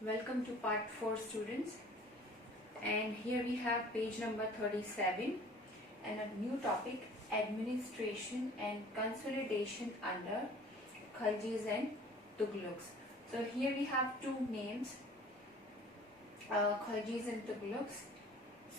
Welcome to part 4 students, and here we have page number 37 and a new topic, administration and consolidation under Khaljis and Tughlaqs. So here we have two names, Khaljis and Tughlaqs.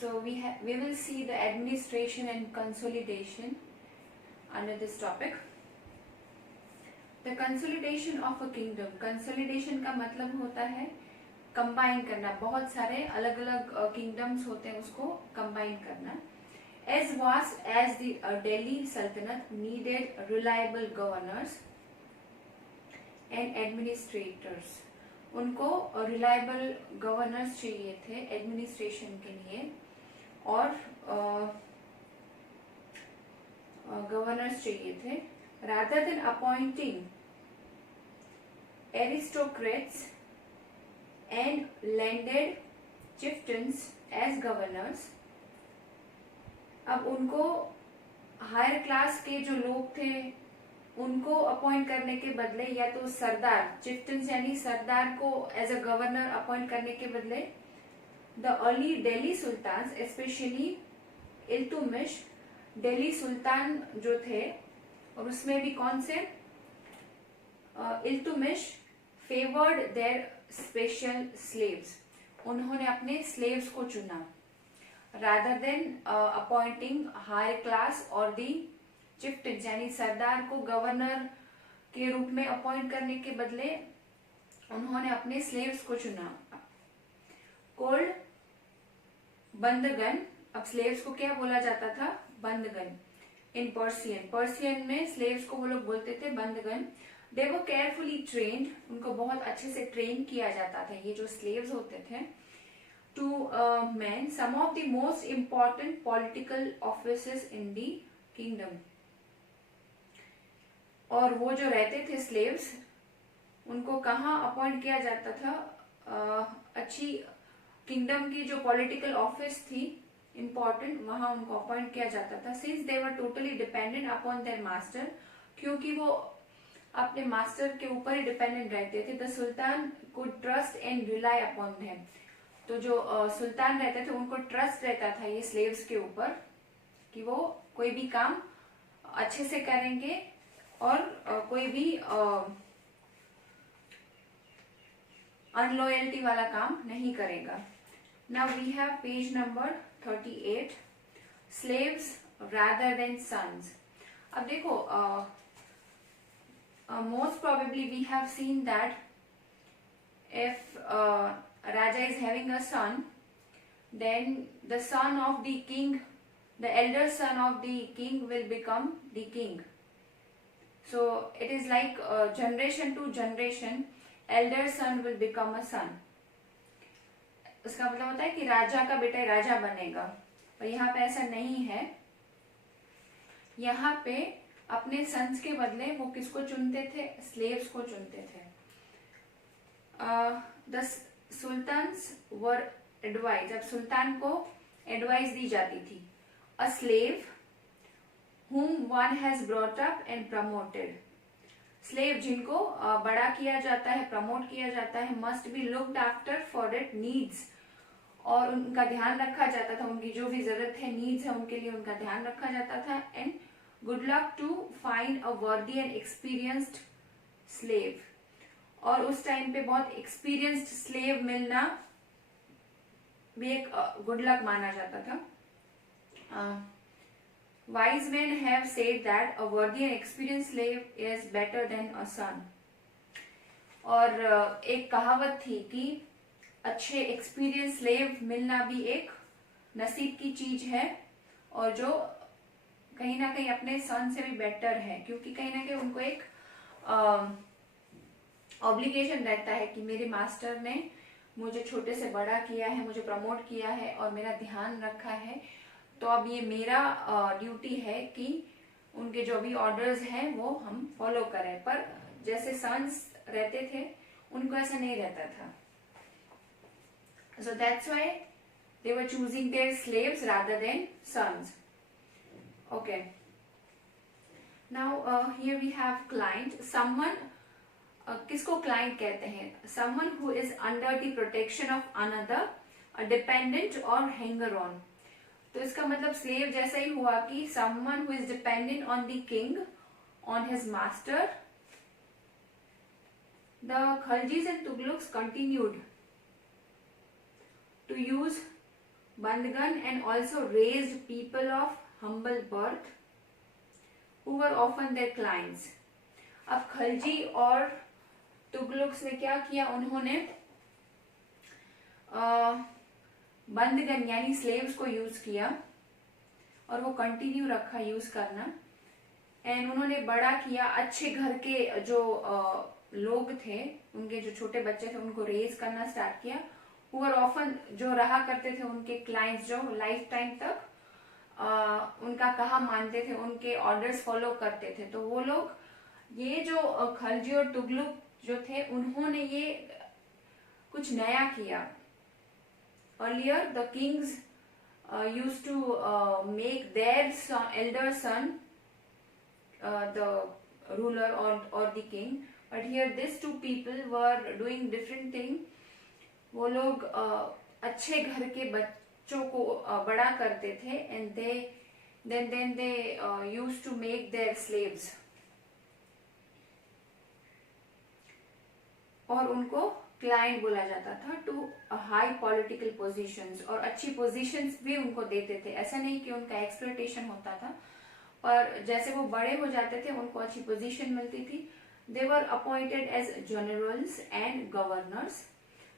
So we will see the administration and consolidation under this topic. The consolidation of a kingdom. Consolidation का मतलब होता है combine करना, बहुत सारे अलग अलग kingdoms होते हैं उसको कंबाइन करना. As vast as the Delhi Sultanate needed reliable governors and administrators. उनको रिलायबल गवर्नर्स चाहिए थे एडमिनिस्ट्रेशन के लिए और गवर्नर्स चाहिए थे. Rather than appointing aristocrats and landed chieftains as governors, अब उनको हायर क्लास के जो लोग थे उनको अपॉइंट करने के बदले या तो सरदार चिफ्टन्स यानी सरदार को एज अ गवर्नर अपॉइंट करने के बदले the early Delhi sultan specially Iltutmish Delhi sultan जो थे और उसमें भी कौन से Iltutmish favoured their special slaves, उन्होंने अपने स्लेव्स को चुना rather than appointing higher class और दी चिफ्टन्स यानी सरदार को गवर्नर के रूप में अपॉइंट करने के बदले उन्होंने अपने स्लेव्स को चुना. कोल्ड बंदगन, अब स्लेव्स को क्या बोला जाता था? बंदगन. इन पर्सियन में स्लेव्स को वो लोग बोलते थे बंदगन. दे वर केयरफुली ट्रेन्ड, उनको बहुत अच्छे से ट्रेन किया जाता था ये जो स्लेव्स होते थे. To man some of the most important political offices in the kingdom. और वो जो रहते थे स्लेव्स उनको कहाँ अपॉइंट किया जाता था? अच्छी किंगडम की जो पॉलिटिकल ऑफिस थी इम्पोर्टेंट, वहां उनको अपॉइंट किया जाता था. Since they were totally dependent upon their master, क्योंकि वो अपने मास्टर के ऊपर ही डिपेंडेंट रहते थे. The sultan could trust and rely upon them, तो जो सुल्तान रहते थे उनको ट्रस्ट रहता था ये स्लेव्स के ऊपर कि वो कोई भी काम अच्छे से करेंगे और कोई भी अनलॉयल्टी वाला काम नहीं करेगा. Now we have page number 38, slaves rather than sons. अब देखो most probably we have seen that if Raja is having a son, then the son of the king, the elder son of the king will become the king. So it is like generation to generation, elder son will become a son. उसका मतलब होता है कि राजा का बेटा राजा बनेगा, पर यहाँ पे ऐसा नहीं है. यहाँ पे अपने सन्स के बदले वो किसको चुनते थे? स्लेव्स को चुनते थे. द सुल्तान्स वर एडवाइज, अब सुल्तान को एडवाइस दी जाती थी. A slave whom one has brought up and promoted, slave जिनको बड़ा किया जाता है, प्रमोट किया जाता है, must be looked after for it needs, और उनका ध्यान रखा जाता था. उनकी जो भी जरूरत है, नीड्स है, उनके लिए उनका ध्यान रखा जाता था. And good luck to find a worthy and experienced slave, और उस टाइम पे बहुत एक्सपीरियंस्ड स्लेव मिलना भी एक गुड लक माना जाता था. Wise men have said that a worthy and experienced slave is better than a son. और एक कहावत थी कि अच्छे एक्सपीरियंस स्लेव मिलना भी एक नसीब की चीज है, और जो कहीं ना कहीं अपने सन से भी बेटर है, क्योंकि कहीं ना कहीं उनको एक ऑब्लिगेशन रहता है कि मेरे मास्टर ने मुझे छोटे से बड़ा किया है, मुझे प्रमोट किया है और मेरा ध्यान रखा है, तो अब ये मेरा ड्यूटी है कि उनके जो भी ऑर्डर्स हैं वो हम फॉलो करें. पर जैसे सन्स रहते थे उनको ऐसा नहीं रहता था. So that's why they were choosing their slaves rather than sons. Okay. Now here we have client, someone किसको क्लाइंट कहते हैं? Someone who is under the protection of another, dependent और हैंगर ऑन। तो इसका मतलब स्लेव जैसा ही हुआ कि someone who is dependent on the king, on his master. The Khaljis and Tughlaqs continued to use bandagan and also raised people of humble birth who were often their clients। अब खलजी और तुगलक्स ने क्या किया? उन्होंने बंदगन यानी स्लेव्स को यूज किया और वो कंटिन्यू रखा यूज करना। एंड उन्होंने बड़ा किया, अच्छे घर के जो लोग थे, उनके जो छोटे बच्चे थे उनको रेज करना स्टार्ट किया। who were often, जो रहा करते थे उनके क्लाइंट्स, जो लाइफ टाइम तक उनका कहा मानते थे, उनके ऑर्डर्स फॉलो करते थे। तो वो लोग, ये जो खलजी और तुगलक जो थे, उन्होंने ये कुछ नया किया। Earlier the kings used to make their elder son the ruler और the king, but here this two people were doing different thing. वो लोग अच्छे घर के बच्चों को बड़ा करते थे, and they used to make their slaves, और उनको क्लाइंट बोला जाता था, टू हाई पॉलिटिकल पोजीशंस, और अच्छी पोजीशंस भी उनको देते थे। ऐसा नहीं कि उनका एक्सप्लॉयटेशन होता था, पर जैसे वो बड़े हो जाते थे उनको अच्छी पोजीशन मिलती थी। They were appointed as generals and governors.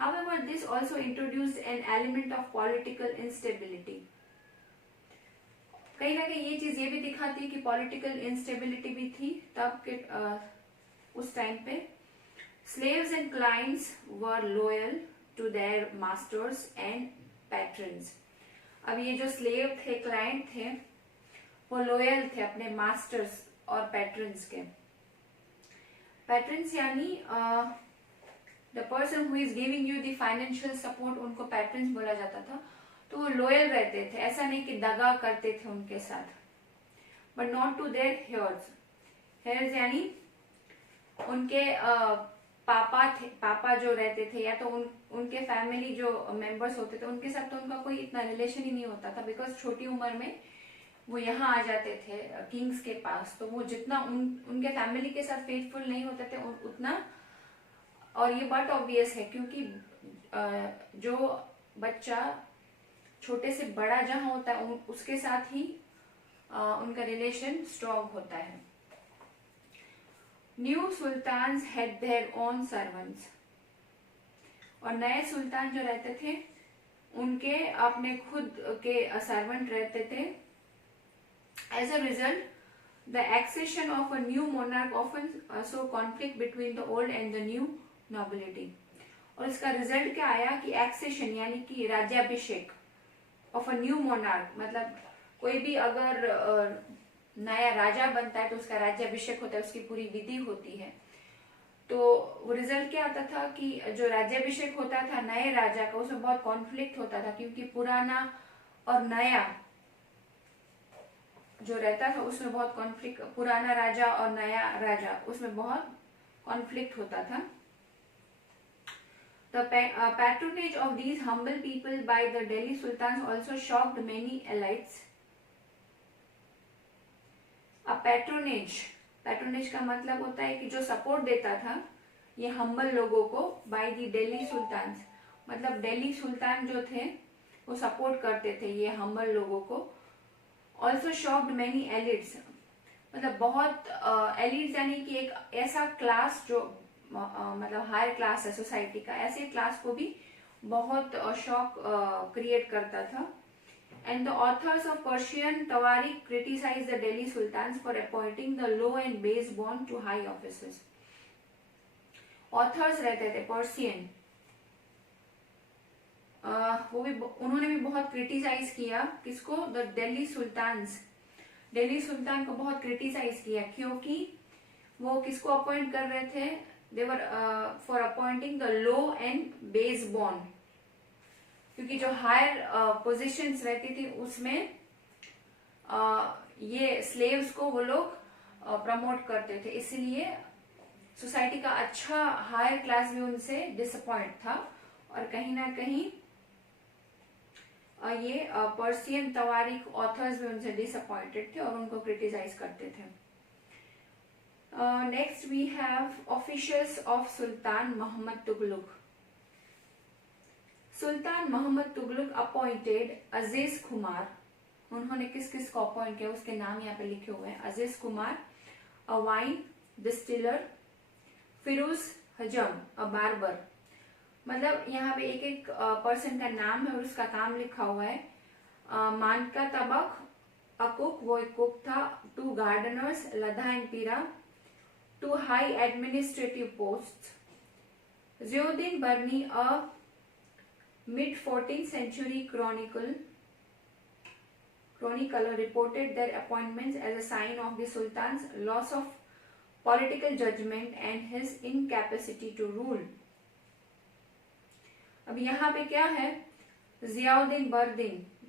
However, this also introduced an element of political instability। कहीं ना कहीं ये चीज ये भी दिखाती है कि पॉलिटिकल इंस्टेबिलिटी भी थी तब के उस टाइम पे। Slaves and clients were loyal to their masters and patrons। अब ये जो स्लेव थे, क्लाइंट थे, वो लॉयल थे अपने मास्टर्स और पैट्रन्स के। पैट्रन्स यानी the person who is giving you the financial support, उनको पैट्रन्स बोला जाता था। तो वो लॉयल रहते थे, ऐसा नहीं कि दगा करते थे उनके साथ। But not to their heirs. Heirs यानी उनके पापा थे, पापा जो रहते थे, या तो उनके फैमिली जो मेंबर्स होते थे उनके साथ तो उनका कोई इतना रिलेशन ही नहीं होता था, बिकॉज छोटी उम्र में वो यहाँ आ जाते थे किंग्स के पास। तो वो जितना उनके फैमिली के साथ फेथफुल नहीं होते थे उतना, और ये बात ऑब्वियस है क्योंकि जो बच्चा छोटे से बड़ा जहां होता है उसके साथ ही उनका रिलेशन स्ट्रॉन्ग होता है। New sultans had their own servants. और नए सुल्तान जो रहते थे उनके अपने खुद के सर्वेंट रहते थे। As a result the accession of a new monarch often saw conflict between the old and the new nobility. और इसका रिजल्ट क्या आया कि एक्सेशन यानी कि राज्याभिषेक ऑफ अ न्यू मोनार्क, मतलब कोई भी अगर नया राजा बनता है तो उसका राज्याभिषेक होता है, उसकी पूरी विधि होती है। तो वो रिजल्ट क्या आता था कि जो राज्याभिषेक होता था नए राजा का, उसमें बहुत कॉन्फ्लिक्ट होता था, क्योंकि पुराना और नया जो रहता था उसमें बहुत कॉन्फ्लिक्ट, पुराना राजा और नया राजा उसमें बहुत कॉन्फ्लिक्ट होता था। The patronage of these humble people by the Delhi Sultans also shocked many elites। अब पैट्रोनेज का मतलब होता है कि जो सपोर्ट देता था ये हम्बल लोगों को बाय द दिल्ली सुल्तान्स, मतलब दिल्ली सुल्तान जो थे वो सपोर्ट करते थे ये हम्बल लोगों को। ऑल्सो शॉक्ड मेनी एलिट्स, मतलब बहुत एलिट्स यानी कि एक ऐसा क्लास जो मतलब हायर क्लास है सोसाइटी का, ऐसे क्लास को भी बहुत शॉक क्रिएट करता था। And the authors of Persian Tawarikh criticized the Delhi Sultans for appointing the low and base born to high offices। Authors रहते थे पर्शियन, वो भी उन्होंने भी बहुत क्रिटिसाइज किया किसको, द दिल्ली सुल्तान्स, दिल्ली सुल्तान को बहुत क्रिटिसाइज किया, क्योंकि वो किसको अपॉइंट कर रहे थे, they were for appointing the low and base born, क्योंकि जो हायर पोजीशंस रहती थी उसमें ये स्लेव्स को वो लोग प्रमोट करते थे, इसलिए सोसाइटी का अच्छा हायर क्लास भी उनसे डिसअपॉइंट था और कहीं ना कहीं ये पर्सियन तवारीख ऑथर्स भी उनसे डिसअपॉइंटेड थे और उनको क्रिटिसाइज करते थे. Next we have officials of sultan Muhammad Tughlaq. Sultan Muhammad Tughlaq appointed Aziz Khummar. उन्होंने किस किस को अपॉइंट किया उसके नाम यहाँ पे लिखे हुए हैं. Aziz Khummar a wine distiller, Firuz Hajjam a barber. मतलब यहाँ पे एक एक पर्सन का नाम है और उसका काम लिखा हुआ है. मानका तबक अ कुक, वो एक कुक था. 2 गार्डनर्स लधा एंड पीरा. 2 high administrative post. जियोदीन Bernie a mid 14th century chronicler reported their appointments as a sign of the sultan's loss of political judgment and his incapacity to rule. अब यहाँ पे क्या है, जियाउद्दीन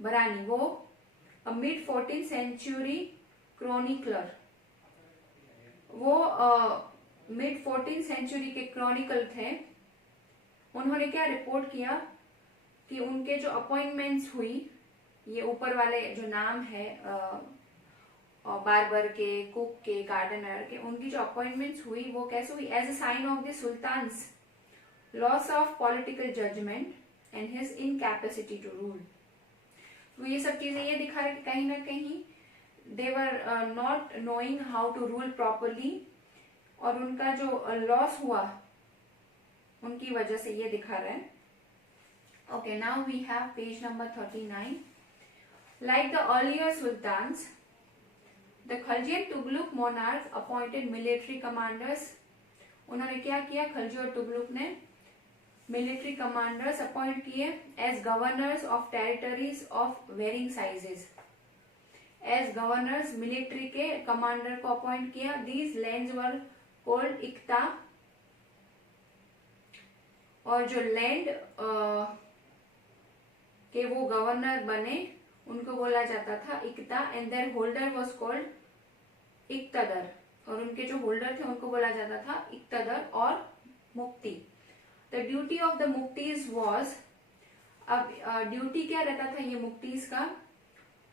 बरानी, वो मिड 14th century क्रॉनिकलर, वो mid 14th century के Chronicle थे. उन्होंने क्या रिपोर्ट किया कि उनके जो अपॉइंटमेंट्स हुई, ये ऊपर वाले जो नाम है बार्बर के, कुक के, गार्डनर के, उनकी जो अपॉइंटमेंट्स हुई वो कैसे हुई? As a sign of the sultans loss of political judgement and his incapacity to rule. तो ये सब चीजें ये दिखा रहे कि कहीं ना कहीं they were not knowing how to rule properly, और उनका जो लॉस हुआ उनकी वजह से ये दिखा रहे हैं. Okay, now we have page number 39. Like the earlier sultans, the Khalji and Tughlaq monarchs appointed military commanders. उन्होंने क्या किया? खलजी और तुगलक ने मिलिट्री कमांडर्स अपॉइंट किए as governors of territories of varying sizes. As governors military के commander को appoint किया. These lands were called iqta, और जो लैंड कि वो गवर्नर बने उनको बोला जाता था iqta. And their holder was called iqtadar, और उनके जो होल्डर थे उनको बोला जाता था इक्तदर और muqti. The duty of the muqtis was, अब ड्यूटी क्या रहता था ये मुफ्तीज का?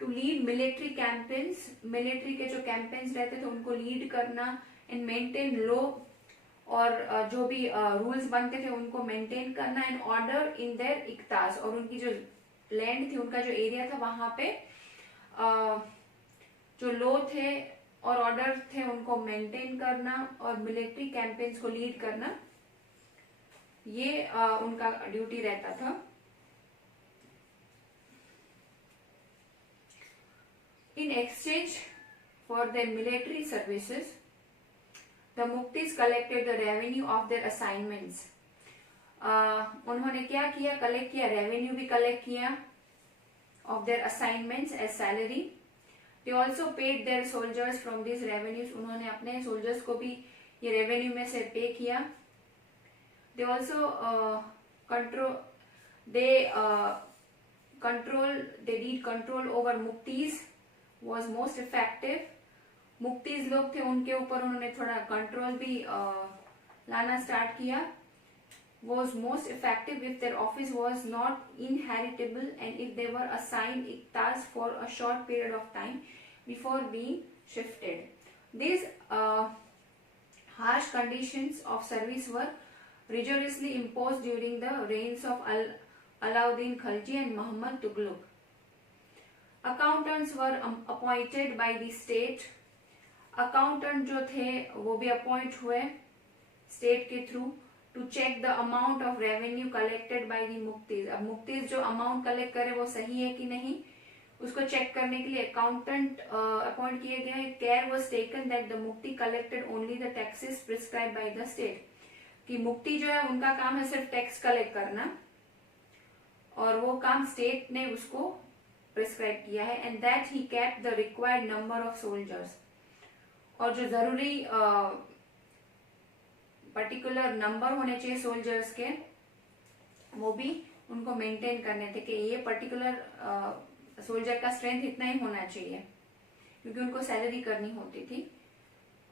To lead military campaigns. Military के जो कैंपेन्स रहते थे उनको लीड करना. एंड मेंटेन लॉ, और जो भी रूल्स बनते थे उनको मेंटेन करना. एंड ऑर्डर इन देयर इक्तास, और उनकी जो लैंड थी, उनका जो एरिया था, वहां पे जो लॉ थे और ऑर्डर थे उनको मेंटेन करना और मिलिट्री कैंपेन्स को लीड करना, ये उनका ड्यूटी रहता था. In exchange for their military services the muqtis collected the revenue of their assignments. उन्होंने क्या किया? कलेक्ट किया, रेवेन्यू भी कलेक्ट किया of their assignments as salary. They also paid their soldiers from this revenues. उन्होंने अपने सोल्जर्स को भी ये रेवेन्यू में से पे किया. They also they did control over muqtis was most effective. Muqtis लोग थे उनके ऊपर उन्होंने थोड़ा कंट्रोल भी लाना स्टार्ट किया. Was most effective if their office was not inheritable and if they were assigned iktas for a short period of time before being shifted. These harsh conditions of service were rigorously imposed during the reigns of Alauddin Khalji and Muhammad Tughlaq. Accountants were appointed by the state. Accountant जो थे वो भी appoint हुए state के through to check the amount of revenue collected by the muqtis. अब मुफ्तीज जो amount collect करे वो सही है कि नहीं, उसको चेक करने के लिए अकाउंटेंट अपॉइंट किए गए. Care was taken that the Mufti collected only the taxes prescribe by the state. कि मुफ्ती जो है उनका काम है सिर्फ टैक्स कलेक्ट करना, और वो काम स्टेट ने उसको प्रिस्क्राइब किया है. And that he kept the required number of soldiers. और जो जरूरी पर्टिकुलर नंबर होने चाहिए सोल्जर्स के, वो भी उनको मेंटेन करने थे कि ये पर्टिकुलर सोल्जर का स्ट्रेंथ इतना ही होना चाहिए, क्योंकि उनको सैलरी करनी होती थी.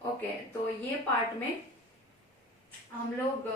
ओके, तो ये पार्ट में हम लोग